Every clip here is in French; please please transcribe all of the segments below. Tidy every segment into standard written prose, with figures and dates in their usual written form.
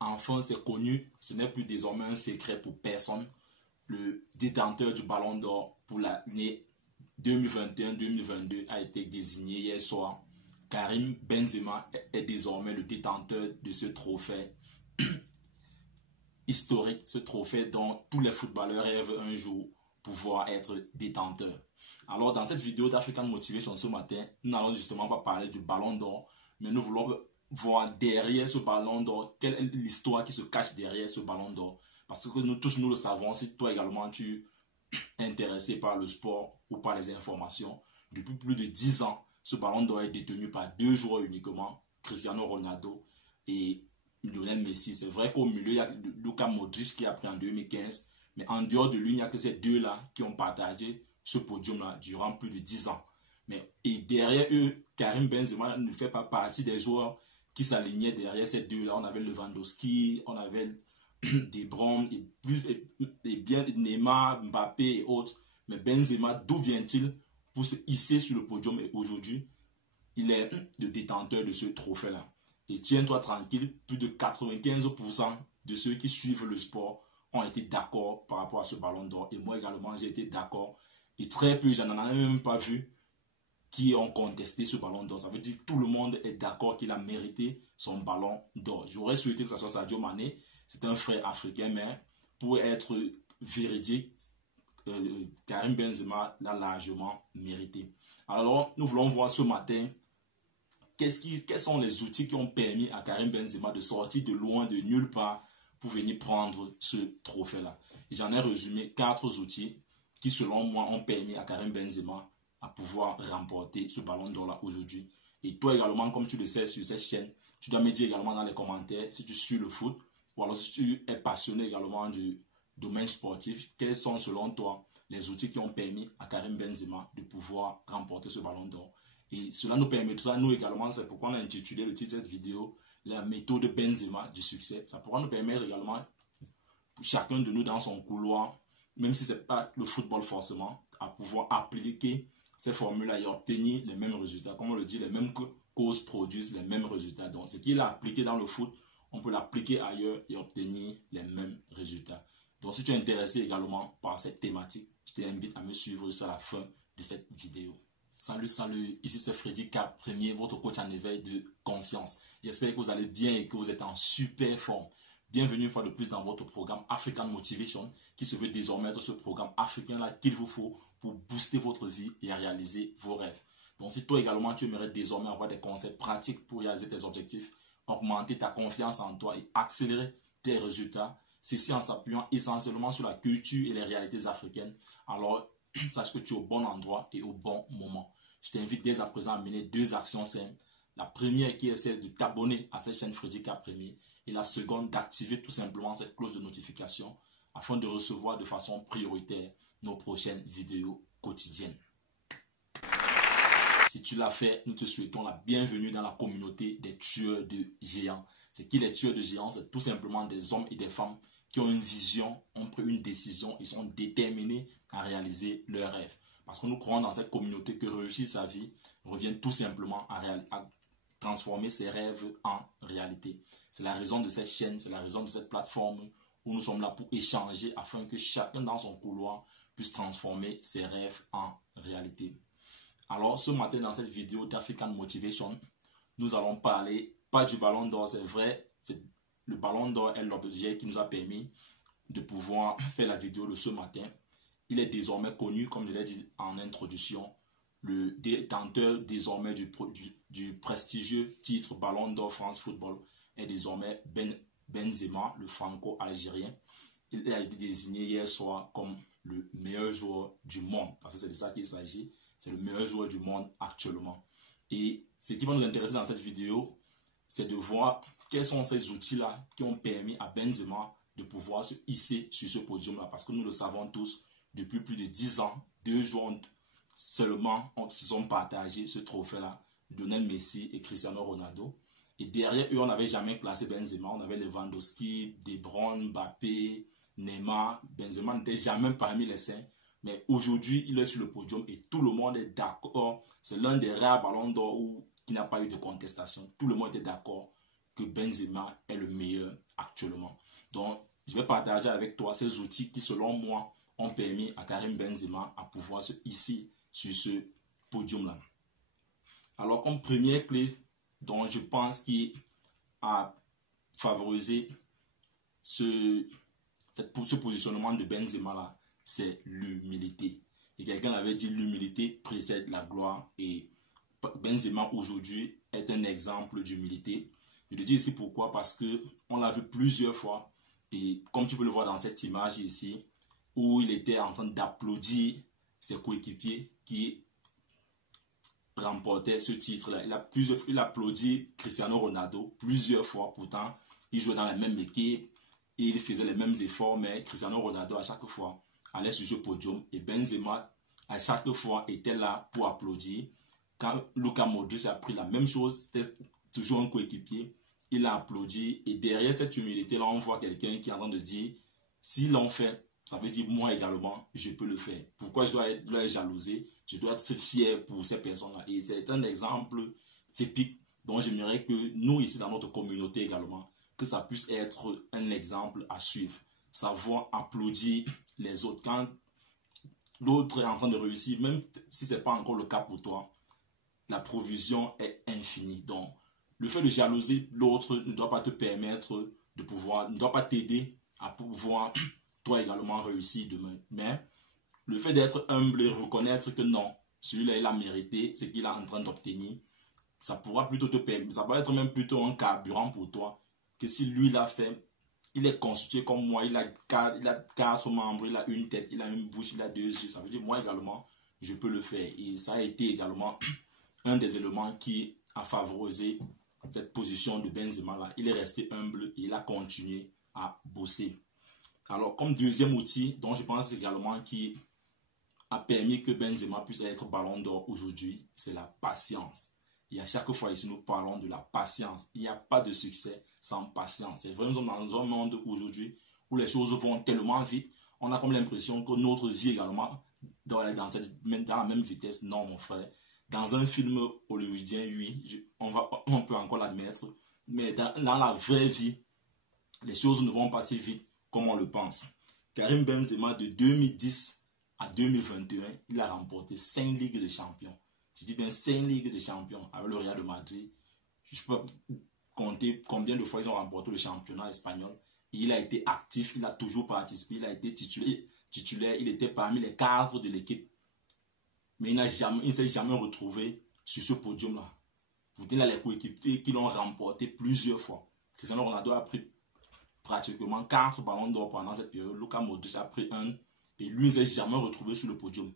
enfin c'est connu, ce n'est plus désormais un secret pour personne. Le détenteur du Ballon d'Or pour l'année 2021-2022 a été désigné hier soir. Karim Benzema est désormais le détenteur de ce trophée historique, ce trophée dont tous les footballeurs rêvent un jour pouvoir être détenteurs. Alors dans cette vidéo d'African Motivation ce matin, nous n'allons justement pas parler du Ballon d'Or, mais nous voulons voir derrière ce Ballon d'Or, quelle est l'histoire qui se cache derrière ce Ballon d'Or. Parce que nous tous, nous le savons, si toi également tu es intéressé par le sport ou par les informations, depuis plus de 10 ans, ce Ballon d'Or est détenu par 2 joueurs uniquement, Cristiano Ronaldo et Lionel Messi. C'est vrai qu'au milieu, il y a Luka Modric qui a pris en 2015, mais en dehors de lui, il n'y a que ces deux-là qui ont partagé ce podium-là durant plus de 10 ans. Et derrière eux, Karim Benzema ne fait pas partie des joueurs qui s'alignaient derrière ces deux-là. On avait Lewandowski, on avait De Bruyne, et bien Neymar, Mbappé et autres. Mais Benzema, d'où vient-il pour se hisser sur le podium? Et aujourd'hui, il est le détenteur de ce trophée-là. Et tiens-toi tranquille, plus de 95% de ceux qui suivent le sport ont été d'accord par rapport à ce Ballon d'Or. Et moi également, j'ai été d'accord. Et très peu, j'en ai même pas vu qui ont contesté ce Ballon d'Or. Ça veut dire que tout le monde est d'accord qu'il a mérité son Ballon d'Or. J'aurais souhaité que ce soit Sadio Mané. C'est un frère africain, mais pour être véridique, Karim Benzema l'a largement mérité. Alors, nous voulons voir ce matin quels sont les outils qui ont permis à Karim Benzema de sortir de loin, de nulle part, pour venir prendre ce trophée-là. J'en ai résumé 4 outils qui, selon moi, ont permis à Karim Benzema à pouvoir remporter ce Ballon d'Or-là aujourd'hui. Et toi également, comme tu le sais sur cette chaîne, tu dois me dire également dans les commentaires si tu suis le foot ou alors si tu es passionné également du domaine sportif, quels sont selon toi les outils qui ont permis à Karim Benzema de pouvoir remporter ce Ballon d'Or. Et cela nous permettra, nous également, c'est pourquoi on a intitulé le titre de cette vidéo, la méthode Benzema du succès. Ça pourra nous permettre également, chacun de nous dans son couloir, même si ce n'est pas le football forcément, à pouvoir appliquer ces formules-là et obtenir les mêmes résultats. Comme on le dit, les mêmes causes produisent les mêmes résultats. Donc, ce qu'il a appliqué dans le foot, on peut l'appliquer ailleurs et obtenir les mêmes résultats. Donc, si tu es intéressé également par cette thématique, je t'invite à me suivre jusqu'à la fin de cette vidéo. Salut, salut, ici c'est Freddy Cap Premier, votre coach en éveil de conscience. J'espère que vous allez bien et que vous êtes en super forme. Bienvenue une fois de plus dans votre programme African Motivation, qui se veut désormais être ce programme africain-là qu'il vous faut pour booster votre vie et réaliser vos rêves. Donc si toi également tu aimerais désormais avoir des conseils pratiques pour réaliser tes objectifs, augmenter ta confiance en toi et accélérer tes résultats, ceci en s'appuyant essentiellement sur la culture et les réalités africaines, alors sache que tu es au bon endroit et au bon moment. Je t'invite dès à présent à mener 2 actions simples. La première qui est celle de t'abonner à cette chaîne Freddy Cap Premier et la seconde d'activer tout simplement cette cloche de notification afin de recevoir de façon prioritaire nos prochaines vidéos quotidiennes. Si tu l'as fait, nous te souhaitons la bienvenue dans la communauté des tueurs de géants. C'est qui les tueurs de géants? C'est tout simplement des hommes et des femmes qui ont une vision, ont pris une décision et sont déterminés à réaliser leurs rêves. Parce que nous croyons dans cette communauté que réussir sa vie revient tout simplement à transformer ses rêves en réalité. C'est la raison de cette chaîne, c'est la raison de cette plateforme où nous sommes là pour échanger afin que chacun dans son couloir puisse transformer ses rêves en réalité. Alors ce matin dans cette vidéo d'African Motivation, nous allons parler pas du Ballon d'Or, c'est vrai, le Ballon d'Or est l'objet qui nous a permis de pouvoir faire la vidéo de ce matin. Il est désormais connu, comme je l'ai dit en introduction, le détenteur désormais du prestigieux titre Ballon d'Or France Football est désormais Benzema, le franco-algérien. Il a été désigné hier soir comme le meilleur joueur du monde, parce que c'est de ça qu'il s'agit. C'est le meilleur joueur du monde actuellement. Et ce qui va nous intéresser dans cette vidéo, c'est de voir quels sont ces outils-là qui ont permis à Benzema de pouvoir se hisser sur ce podium-là. Parce que nous le savons tous, depuis plus de 10 ans, 2 joueurs seulement se sont partagés ce trophée-là, Lionel Messi et Cristiano Ronaldo. Et derrière eux, on n'avait jamais placé Benzema. On avait Lewandowski, De Bruyne, Mbappé, Neymar. Benzema n'était jamais parmi les 5. Mais aujourd'hui, il est sur le podium et tout le monde est d'accord. C'est l'un des rares ballons d'or qui n'a pas eu de contestation. Tout le monde était d'accord que Benzema est le meilleur actuellement. Donc, je vais partager avec toi ces outils qui, selon moi, ont permis à Karim Benzema à pouvoir se hisser sur ce podium-là. Alors, comme première clé dont je pense qu'il a favorisé ce positionnement de Benzema-là, c'est l'humilité. Et quelqu'un avait dit l'humilité précède la gloire. Et Benzema aujourd'hui est un exemple d'humilité. Je le dis ici pourquoi, parce qu'on l'a vu plusieurs fois. Et comme tu peux le voir dans cette image ici, où il était en train d'applaudir ses coéquipiers qui remportaient ce titre-là. Il a applaudi Cristiano Ronaldo plusieurs fois. Pourtant, il jouait dans la même équipe. Et il faisait les mêmes efforts. Mais Cristiano Ronaldo, à chaque fois, allait sur ce podium. Et Benzema, à chaque fois, était là pour applaudir. Quand Luka Modric a pris la même chose, c'était toujours un coéquipier. Il a applaudi. Et derrière cette humilité-là, on voit quelqu'un qui est en train de dire, s'ils l'ont fait, ça veut dire moi également, je peux le faire. Pourquoi je dois être jalousé? Je dois être fier pour ces personnes-là. Et c'est un exemple typique dont j'aimerais que nous, ici dans notre communauté également, que ça puisse être un exemple à suivre. Savoir applaudir les autres. Quand l'autre est en train de réussir, même si ce n'est pas encore le cas pour toi, la provision est infinie. Donc, le fait de jalouser l'autre ne doit pas te permettre de pouvoir, ne doit pas t'aider à pouvoir toi également réussir demain. Mais le fait d'être humble et reconnaître que non, celui-là il a mérité ce qu'il est en train d'obtenir, ça pourra plutôt te permettre, ça va être même plutôt un carburant pour toi que si lui l'a fait. Il est constitué comme moi, il a 4 membres, il a une tête, il a une bouche, il a 2 yeux. Ça veut dire moi également, je peux le faire. Et ça a été également un des éléments qui a favorisé cette position de Benzema là. Il est resté humble et il a continué à bosser. Alors, comme deuxième outil, dont je pense également qui a permis que Benzema puisse être ballon d'or aujourd'hui, c'est la patience. Et à chaque fois ici, nous parlons de la patience. Il n'y a pas de succès sans patience. C'est vrai, nous sommes dans un monde aujourd'hui où les choses vont tellement vite. On a comme l'impression que notre vie également doit aller dans la même vitesse. Non, mon frère. Dans un film hollywoodien, oui, on peut encore l'admettre. Mais dans la vraie vie, les choses ne vont pas si vite comme on le pense. Karim Benzema, de 2010 à 2021, il a remporté 5 Ligues de Champions. Je dis bien 5 Ligues de Champions avec le Real de Madrid. Je peux compter combien de fois ils ont remporté le championnat espagnol. Et il a été actif, il a toujours participé, il a été titulaire, il était parmi les cadres de l'équipe. Mais il ne s'est jamais retrouvé sur ce podium-là. Vous dites là les coéquipiers qui l'ont remporté plusieurs fois. Cristiano Ronaldo a pris pratiquement 4 ballons d'or pendant cette période. Luka Modric a pris 1 et lui ne s'est jamais retrouvé sur le podium.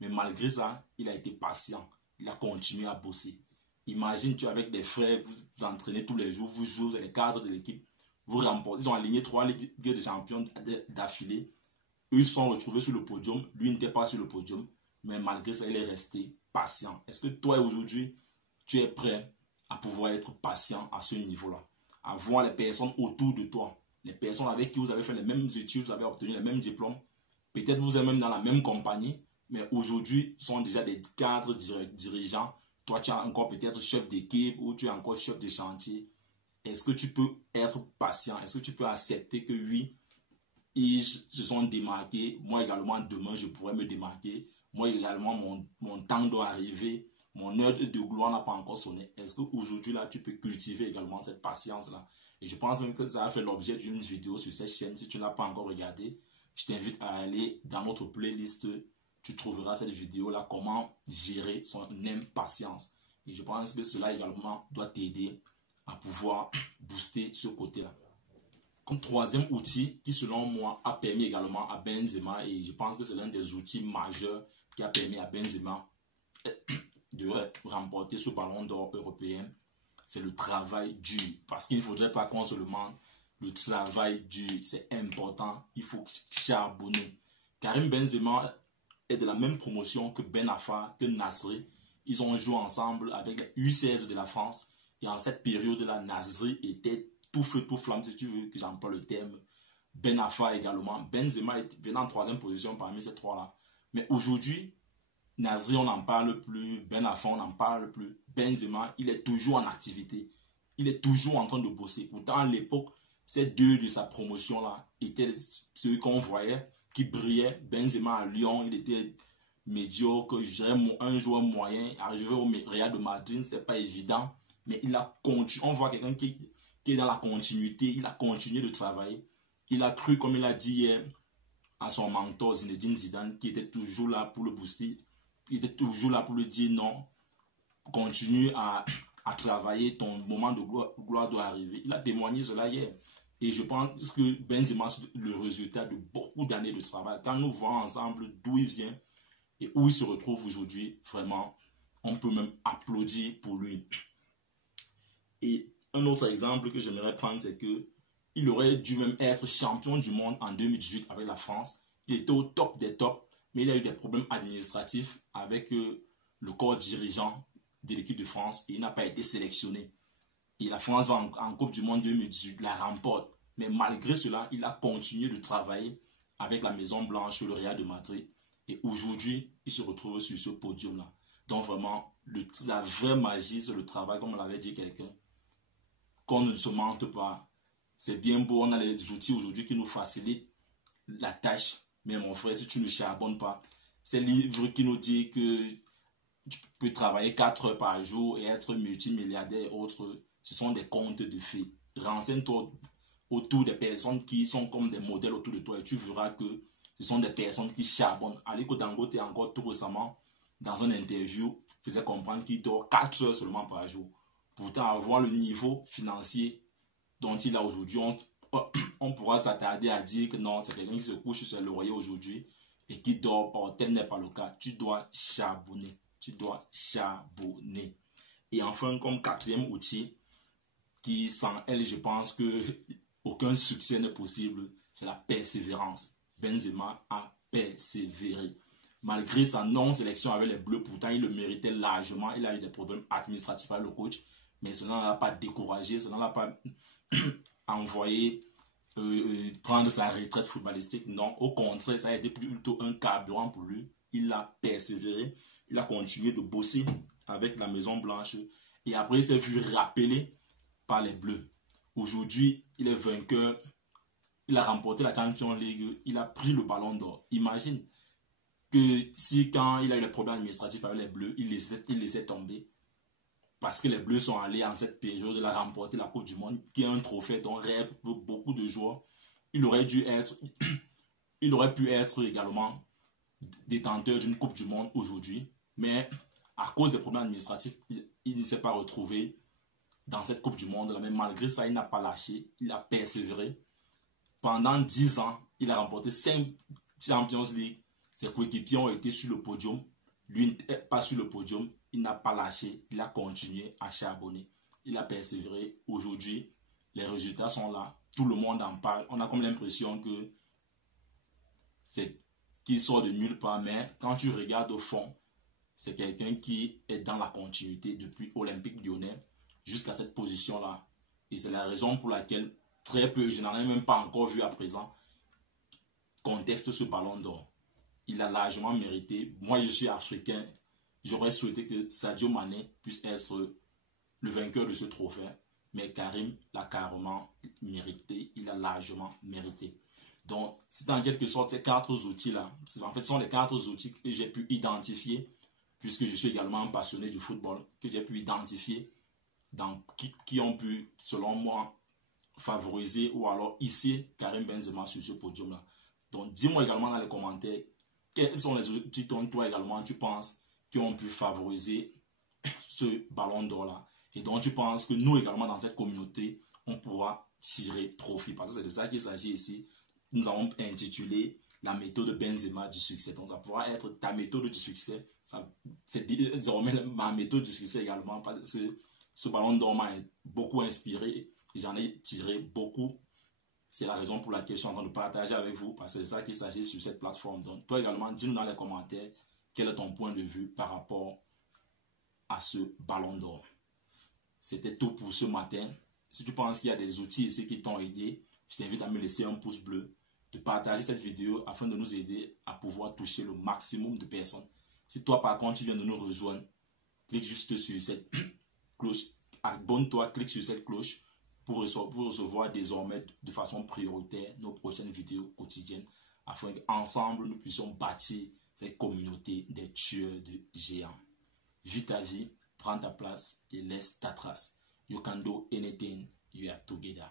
Mais malgré ça, il a été patient. Il a continué à bosser. Imagine, tu es avec des frères, vous entraînez tous les jours, vous jouez, vous êtes les cadres de l'équipe, vous remportez, ils ont aligné 3 Ligues de Champions d'affilée. Eux se sont retrouvés sur le podium, lui n'était pas sur le podium, mais malgré ça, il est resté patient. Est-ce que toi aujourd'hui, tu es prêt à pouvoir être patient à ce niveau-là? À voir les personnes autour de toi, les personnes avec qui vous avez fait les mêmes études, vous avez obtenu les mêmes diplômes, peut-être vous êtes même dans la même compagnie, mais aujourd'hui sont déjà des cadres dirigeants. Toi, tu es encore peut-être chef d'équipe ou tu es encore chef de chantier. Est-ce que tu peux être patient? Est-ce que tu peux accepter que oui, ils se sont démarqués? Moi également, demain, je pourrais me démarquer. Moi également, mon temps doit arriver. Mon heure de gloire n'a pas encore sonné. Est-ce qu'aujourd'hui, là, tu peux cultiver également cette patience-là? Et je pense même que ça a fait l'objet d'une vidéo sur cette chaîne. Si tu ne l'as pas encore regardé, je t'invite à aller dans notre playlist. Tu trouveras cette vidéo-là, comment gérer son impatience. Et je pense que cela également doit t'aider à pouvoir booster ce côté-là. Comme troisième outil qui, selon moi, a permis également à Benzema, et je pense que c'est l'un des outils majeurs qui a permis à Benzema de remporter ce ballon d'or européen, c'est le travail dur. Parce qu'il ne faudrait pas qu'on se le demande. Le travail dur, c'est important. Il faut charbonner. Karim Benzema est de la même promotion que Ben Arfa, que Nasri. Ils ont joué ensemble avec les U16 de la France. Et en cette période-là, Nasri était tout feu, tout flamme, si tu veux que j'emploie le terme. Ben Arfa également. Benzema venait en 3e position parmi ces 3-là. Mais aujourd'hui, Nasri, on n'en parle plus. Ben Arfa, on n'en parle plus. Benzema, il est toujours en activité. il est toujours en train de bosser. Pourtant, à l'époque, ces deux de sa promotion-là étaient ceux qu'on voyait qui brillaient. Benzema à Lyon, il était médiocre, je dirais un joueur moyen. Arrivé au Real de Madrid, c'est pas évident. Mais il a continué. On voit quelqu'un qui est dans la continuité. Il a continué de travailler. Il a cru, comme il a dit hier, à son mentor Zinedine Zidane, qui était toujours là pour le booster. Il était toujours là pour lui dire non, continue à travailler, ton moment de gloire doit arriver. Il a témoigné cela hier. Et je pense que Benzema, c'est le résultat de beaucoup d'années de travail. Quand nous voyons ensemble d'où il vient et où il se retrouve aujourd'hui, vraiment, on peut même applaudir pour lui. Et un autre exemple que j'aimerais prendre, c'est que il aurait dû même être champion du monde en 2018 avec la France. Il était au top des tops, mais il a eu des problèmes administratifs avec le corps dirigeant de l'équipe de France et il n'a pas été sélectionné. Et la France va en Coupe du Monde 2018, la remporte. Mais malgré cela, il a continué de travailler avec la Maison Blanche, le Real de Madrid. Et aujourd'hui, il se retrouve sur ce podium-là. Donc vraiment, la vraie magie, c'est le travail, comme l'avait dit quelqu'un. Qu'on ne se mente pas. C'est bien beau, on a les outils aujourd'hui qui nous facilitent la tâche. Mais mon frère, si tu ne charbonnes pas, ces livres qui nous disent que tu peux travailler 4 heures par jour et être multimilliardaire et autres, ce sont des contes de fées. Renseigne-toi autour des personnes qui sont comme des modèles autour de toi et tu verras que ce sont des personnes qui charbonnent. Aliko Dangote, encore tout récemment, dans une interview, faisait comprendre qu'il dort 4 heures seulement par jour. Pourtant, avoir le niveau financier dont il a aujourd'hui, on pourra s'attarder à dire que non, c'est quelqu'un qui se couche sur l'oreiller aujourd'hui et qui dort. Or, tel n'est pas le cas. Tu dois charbonner. Tu dois charbonner. Et enfin, comme quatrième outil, qui sans elle, je pense que aucun succès n'est possible, c'est la persévérance. Benzema a persévéré. Malgré sa non-sélection avec les Bleus, pourtant il le méritait largement. Il a eu des problèmes administratifs avec le coach, mais cela ne l'a pas découragé, cela ne l'a pas envoyé prendre sa retraite footballistique. Non, au contraire, ça a été plutôt un carburant pour lui. Il a persévéré, il a continué de bosser avec la Maison Blanche et après il s'est vu rappeler par les Bleus. Aujourd'hui, il est vainqueur, il a remporté la Champions League, il a pris le ballon d'or. Imagine que si quand il a eu les problèmes administratifs avec les Bleus, il laissait tomber. Parce que les Bleus sont allés en cette période, il a remporté la Coupe du Monde, qui est un trophée dont rêvent beaucoup de joueurs. Il aurait pu être également détenteur d'une Coupe du Monde aujourd'hui, mais à cause des problèmes administratifs, il ne s'est pas retrouvé dans cette Coupe du Monde. Mais malgré ça, il n'a pas lâché, il a persévéré. Pendant 10 ans, il a remporté 5 Champions League. Ses coéquipiers ont été sur le podium. Lui n'est pas sur le podium. Il n'a pas lâché. Il a continué à charbonner. Il a persévéré. Aujourd'hui, les résultats sont là. Tout le monde en parle. On a comme l'impression que c'est qu'il sort de nulle part. Mais quand tu regardes au fond, c'est quelqu'un qui est dans la continuité depuis Olympique Lyonnais jusqu'à cette position-là. Et c'est la raison pour laquelle très peu, je n'en ai même pas encore vu à présent, conteste ce ballon d'or. Il a largement mérité. Moi, je suis africain. J'aurais souhaité que Sadio Mané puisse être le vainqueur de ce trophée. Mais Karim l'a carrément mérité. Il a largement mérité. Donc, c'est en quelque sorte ces 4 outils-là. En fait, ce sont les 4 outils que j'ai pu identifier, puisque je suis également un passionné du football, que j'ai pu identifier qui ont pu, selon moi, favoriser ou alors hisser Karim Benzema sur ce podium-là. Donc, dis-moi également dans les commentaires quels sont les outils dont toi également tu penses qui ont pu favoriser ce ballon d'or-là. Et donc, tu penses que nous également dans cette communauté, on pourra tirer profit. Parce que c'est de ça qu'il s'agit ici. Nous avons intitulé la méthode Benzema du succès. Donc, ça pourra être ta méthode du succès. C'est désormais ma méthode du succès également. Parce que ce ballon d'or m'a beaucoup inspiré. Et j'en ai tiré beaucoup. C'est la raison pour laquelle je suis en train de partager avec vous, parce que c'est ça qu'il s'agit sur cette plateforme. Donc, toi également, dis-nous dans les commentaires quel est ton point de vue par rapport à ce ballon d'or. C'était tout pour ce matin. Si tu penses qu'il y a des outils ici qui t'ont aidé, je t'invite à me laisser un pouce bleu, de partager cette vidéo afin de nous aider à pouvoir toucher le maximum de personnes. Si toi, par contre, tu viens de nous rejoindre, clique juste sur cette cloche abonne-toi, clique sur cette cloche pour recevoir désormais de façon prioritaire nos prochaines vidéos quotidiennes afin qu'ensemble nous puissions bâtir cette communauté des tueurs de géants. Vis ta vie, prends ta place et laisse ta trace. You can do anything, you are together.